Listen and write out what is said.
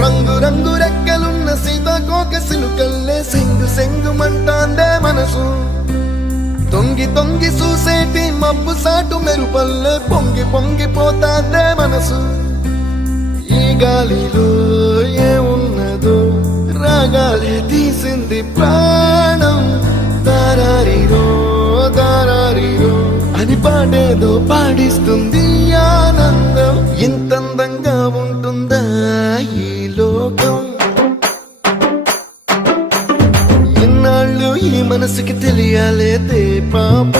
రంగు రంగు రెక్కలున్న సీతాకోక సిలుకల్లే సెంగు సెంగు మంటాందే మనసు తొంగి తొంగి చూసేటి మబ్బు సాటు మెరుపల్లే పొంగి పొంగిపోతాందే మనసు ఈ గాలిలో ఏమున్నదో రాగాలే తీసింది ప్రాణం దారారిరో దారారిరో అని పాడేదో పాడిస్తుంది ఆనందం ఇంతందంగా ఉంటుందా ఈ లోకం ఇన్నాళ్ళు ఈ మనసుకి తెలియాలేదే పాప